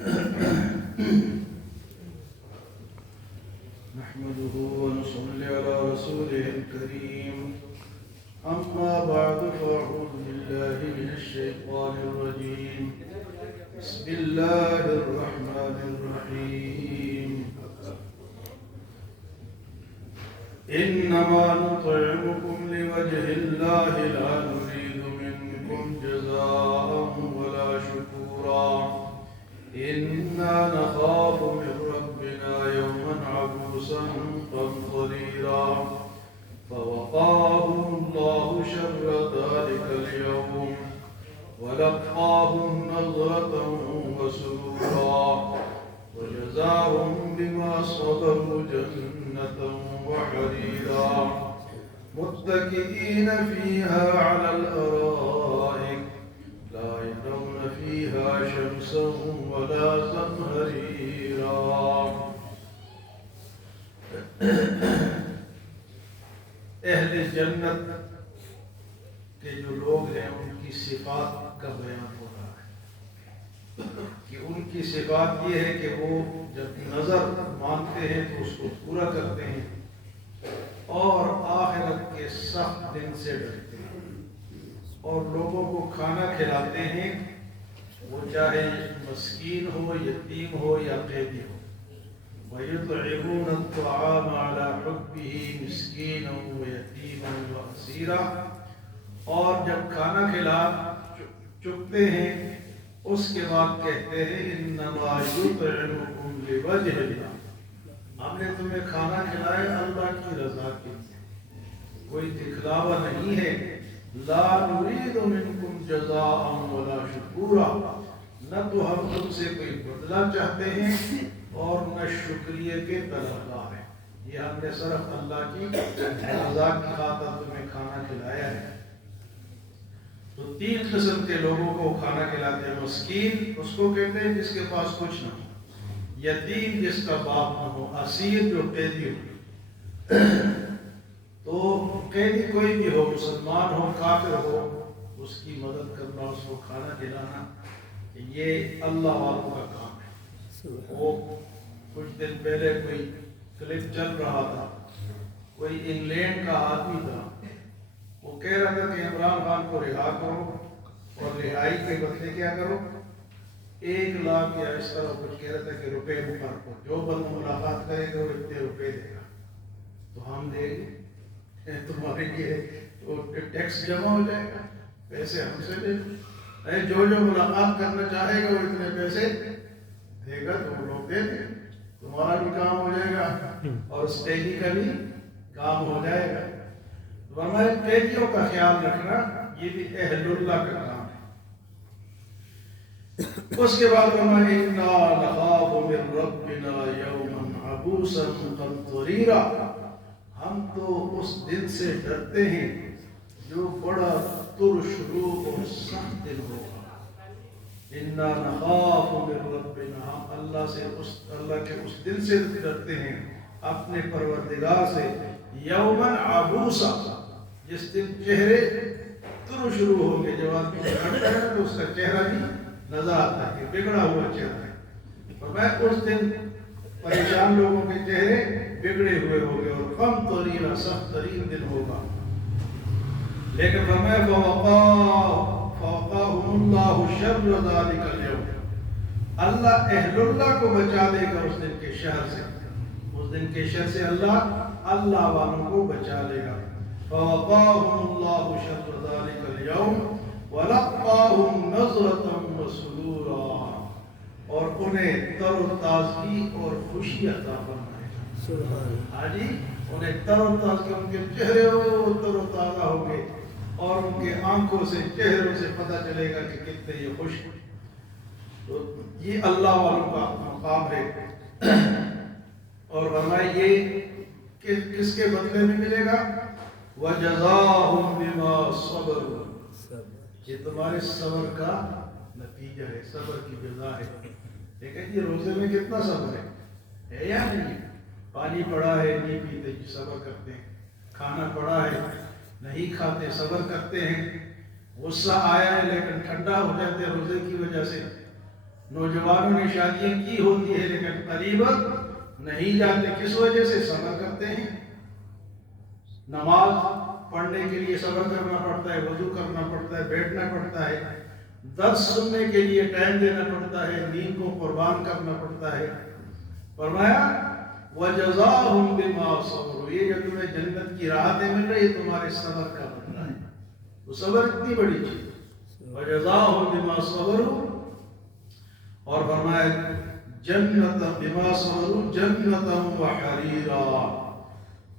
نحمده ونصلي على رسوله الكريم أما بعد فأعوذ بالله من الشيطان الرجيم بسم الله الرحمن الرحيم إنما نطعمكم لوجه الله لا نريد منكم جزاء ولا شكورا إنا نخاف من ربنا يوما عبوسا قمطريرا فوقاهم الله شر ذلك اليوم ولقاهم نظرة وسرورا وجزاهم بما صبروا جنة وحريرا متكئين فيها على الأرائك لا يرون فيها شمسا ولا زمهريرا. اہل جنت کے جو لوگ ہیں ان کی صفات کا بیان ہو رہا ہے کہ ان کی صفات یہ ہے کہ وہ جب نظر مانتے ہیں تو اس کو پورا کرتے ہیں اور آخرت کے سخت دن سے ڈرتے ہیں اور لوگوں کو کھانا کھلاتے ہیں وہ چاہے مسکین ہو یتیم ہو یا قیدی ہو. وَيُطْعِمُونَ الطَّعَامَ عَلَى حُبِّهِ مِسْكِينًا وَيَتِيمًا وَأَسِيرًا. اور جب کھانا کھلا چکتے ہیں اس کے بعد کہتے ہیں إِنَّمَا يُطْعِمُكُمْ لِوَجْهِ اللَّهِ. ہم نے تمہیں کھانا کھلایا اللہ کی رضا کے لیے, کوئی دکھلاوا نہیں ہے. لا نريد منكم جزاء ولا شكورا. نہ تو ہم تم سے کوئی بدلہ چاہتے ہیں اور نہ شکریہ کے طلبگار ہیں. یہ ہم نے صرف اللہ کی رضا کی خاطر تمہیں کھانا کھلایا ہے. تو تین قسم کے لوگوں کو کھانا کھلاتے ہیں. مسکین اس کو کہتے ہیں جس کے پاس کچھ نہ ہو, یتیم جس کا باپ نہ ہو, اسیر جو قیدی ہو. تو قیدی کوئی بھی ہو, مسلمان ہو کافر ہو, اس کی مدد کرنا, اس کو کھانا کھلانا, یہ اللہ والوں کا کام ہے. وہ کچھ دن پہلے کوئی کلپ چل رہا تھا, کوئی انگلینڈ کا آدمی تھا, وہ کہہ رہا تھا کہ عمران خان کو رہا کرو اور رہائی کے بدلے کیا کرو, 1 لاکھ یا اس طرح کچھ کہہ رہا تھا کہ روپے مقرر کرو, جو بندہ ملاقات کرے گا وہ اتنے روپے دے گا. تو ہم دیں گے تمہارے لیے, تو ٹیکس جمع ہو جائے گا, پیسے ہم سے لے لو. جو ملاقات کرنا چاہے گا وہ اتنے پیسے دے گا تو وہ لوگ دے دیں, تمہارا بھی کام ہو جائے گا اور اسٹیجی کا بھی کام ہو جائے گا. ہمارے قیدیوں کا خیال رکھنا یہ بھی اہل اللہ کا کام ہے. اس کے بعد ہمارے اِنَّا نَخَافُ مِن رَبِّنَا يَوْمًا عَبُوسًا قَمْطَرِيرًا. ہم تو اس دن سے ڈرتے ہیں جو بڑا ترش روح اور سخت دن ہوگا. اِنَّا نَخَافُ مِن رَبِّنَا, ہم اللہ کے اس دن سے ڈرتے ہیں, اپنے پروردگار سے. یوماً عبوسا, جس دن چہرے ترش روح ہوں گے. جب آدمی ڈرتا ہے تو اس کا چہرہ بھی نظر آتا ہے کہ بگڑا ہوا چہرہ ہے. اور میں اس دن پریشان لوگوں کے چہرے بگڑے ہوئے ہوں گے اور قمطریرا, سخت ترین دن ہوگا. لیکن فرمایا فوقاهم اللہ شر ذلک اليوم, اللہ اہل اللہ کو بچا دے گا اس دن کے شر سے. اس دن کے شر سے اللہ والوں کو بچا لے گا. فوقاهم اللہ شر ذلک اليوم ولقاهم نظرة وسرورا, اور انہیں تر و تازگی اور خوشی عطا فرمائے گا. حاجی انہیں تر و تازگی, ان کے چہرے تر و تازہ ہوں گے اور ان کے آنکھوں سے, چہروں سے پتہ چلے گا کہ کتنے یہ خوش ہیں. تو یہ اللہ والوں کا مقام ہے. اور فرمائے یہ کس کے بدلے میں ملے گا؟ وَجَزَاهُمْ بِمَا صَبَرُوا, یہ تمہارے صبر کا نتیجہ ہے, صبر کی جزا ہے. لیکن یہ روزے میں کتنا صبر ہے یا نہیں؟ پانی پڑا ہے نہیں پیتے, صبر کرتے ہیں. کھانا پڑا ہے نہیں کھاتے, صبر کرتے ہیں. غصہ آیا ہے لیکن ٹھنڈا ہو جاتے ہیں روزے کی وجہ سے, नौजवानों ने शादियाँ की होती है लेकिन करीब नहीं जाते। किस वजह से? सब्र करते हैं। नमाज पढ़ने के लिए सब्र करना पड़ता है, वजू करना पड़ता है, बैठना पड़ता है, दर्स सुनने के लिए टाइम देना पड़ता है, नींद को कुर्बान करना पड़ता है। फरमाया वजज़ाहुम बिमा सबरू, ये जो तुम्हें जन्नत की राहतें मिल रही है तुम्हारे सब्र का बदला है। वो सब्र इतनी बड़ी चीज। वजज़ाहुम बिमा सबरू, और फरमाया जन्नत बिमा सबरू जन्नतम व हरीरा,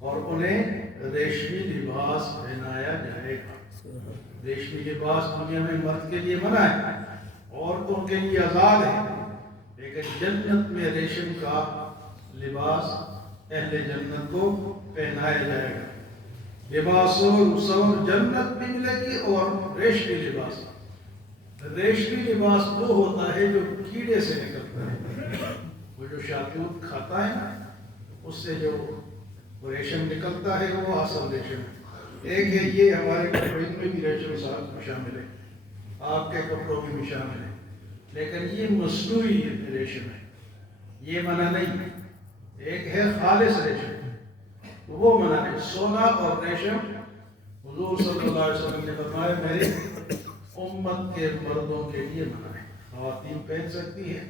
और उन्हें रेशमी लिबास पहनाया जाएगा। रेशमी लिबास दुनिया में मर्द के लिए मना है, औरतों के लिए आजाद है, लेकिन जन्नत में रेशम का लिबास अहले जन्नत को पहनाया जाएगा। लिबास और जन्नत भी मिलेगी और रेशमी लिबास। रेशमी लिबास वो होता है जो कीड़े से निकलता है, वो जो शातूत खाता है ना, उससे जो रेशम निकलता है वो असल रेशम है। एक है ये हमारे कपड़े में भी रेशम शामिल है, आपके कपड़ों में भी शामिल है, लेकिन ये मसनूई रेशम है, ये मना नहीं। एक है खालिस रेशम, वो मना नहीं। सोना और रेशम हुजूर सल्लल्लाहु अलैहि वसल्लम ने फरमाया मेरे उम्मत के मर्दों के लिए मना है, ख़वातीन पहन सकती है।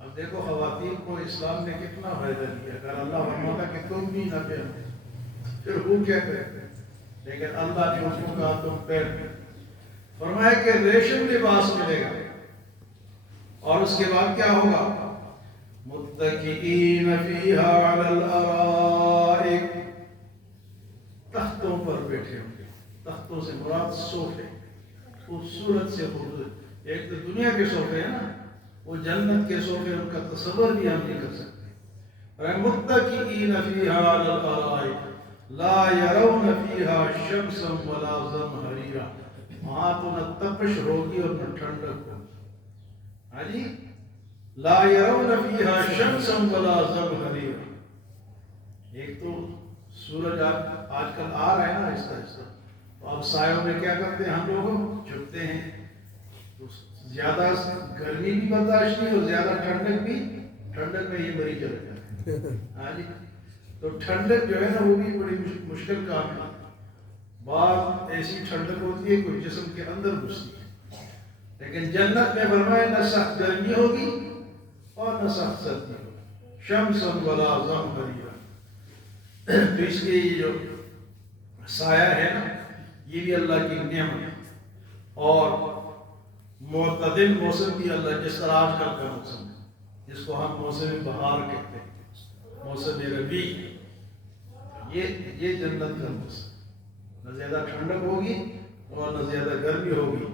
अब देखो ख़वातीन को इस्लाम ने कितना फायदा दिया। अगर अल्लाह फरमाता कि तुम भी ना पहनो फिर वो क्या करे, लेकिन अल्लाह ने उसको कहा तुम पहन। फरमाया कि रेशम लिबास मिलेगा, और उसके बाद क्या होगा? मुत्तकीईन फीहा अलल अराइक, तख्तों पर बैठे होंगे। तख्तों से मुराद सोफे, खूबसूरत से खूबसूरत। एक तो दुनिया के सोफे है ना, वो जन्नत के सोफे, उनका तसव्वुर भी हम नहीं कर सकते। मुत्तकीईन फीहा अलल अराइक ला यरौन फीहा शम्सन वला ज़महरीरा, वहां तो न तपश होगी और न ठंडक होगी। हाँ जी, ला यरौन फीहा शम्सन वला ज़महरीरा। एक तो सूरज आजकल आ रहा है ना आहिस्ता आहिस्ता, तो अब सायों में क्या करते हैं हम लोग? छुपते हैं, तो ज्यादा गर्मी भी बर्दाश्त नहीं और ज्यादा ठंडक भी। ठंडक में ये मरीज चले जाते हैं। हाँ जी, तो ठंडक जो है ना वो भी बड़ी मुश्किल काम है। बात ऐसी ठंडक होती है कोई जिस्म के अंदर घुसती है, लेकिन जन्नत में फरमाया न सख्त गर्मी होगी और न सख्त सर्दी होगी। शम्सन वला ज़महरीरा। तो इसलिए ये जो साया है ना, ये भी अल्लाह की नेमत है। और मुतदिल मौसम भी अल्लाह, जिस तरह आजकल का मौसम है, जिसको हम मौसम बहार कहते हैं, मौसम रबी, ये जन्नत का मौसम। न ज़्यादा ठंडक होगी और न ज़्यादा गर्मी होगी।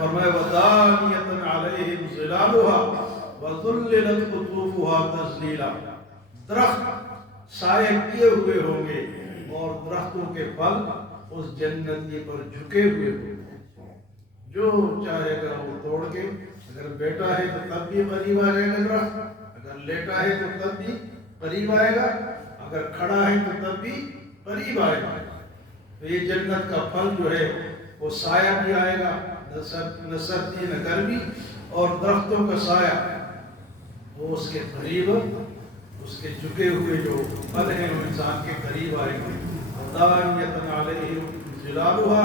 और मैं वदानियतन अलैहिम ज़िलालुहा व ज़ुल्लिलत कुतूफुहा तज़लीला, दरख्त साए किए हुए होंगे और दरख्तों के फल उस जन्नती पर झुके हुए होंगे। जो चाहेगा वो तोड़ के, अगर बैठा है तो तब भी करीब आ जाएगा दरख्त, अगर लेटा है तो तब भी करीब आएगा, अगर खड़ा है तो तब भी करीब आएगा। तो ये जन्नत का फल जो है वो साया भी आएगा, न सर्दी न गर्मी, और दरख्तों का साया वो उसके करीब, उसके झुके हुए जो फल हैं वो इंसान के करीब आएंगे। दानियतन अलैहिम ज़िलालुहा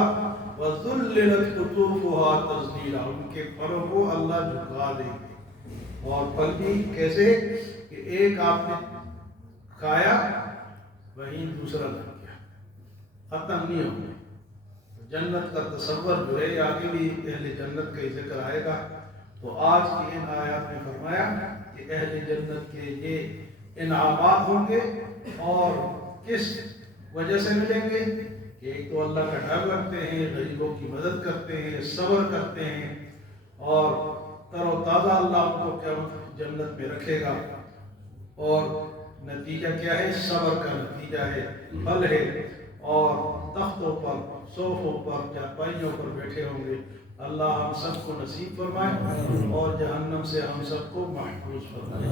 व ज़ुल्लिलत कुतूफुहा तज़लीला, उनके फलों को अल्लाह झुका देंगे। और फल भी कैसे कि एक आपने खाया वहीं दूसरा लग गया, खत्म नहीं होंगे। जन्नत का तसव्वुर जो है, आगे भी अहले जन्नत का जिक्र आएगा। तो आज की इन आयत में फरमाया कि अहले जन्नत के ये इनामात होंगे, और किस वजह से मिलेंगे कि एक तो अल्लाह का डर रखते हैं, गरीबों की मदद करते हैं, सब्र करते हैं, और तरोताज़ा अल्लाह उनको क्या जन्नत में रखेगा। और नतीजा क्या है? सब्र का नतीजा है, फल है। और तख्तों पर, सोफों पर, चारपाइयों पर बैठे होंगे। अल्लाह हम सबको नसीब फरमाए और जहन्नम से हम सबको महफूज फरमाए।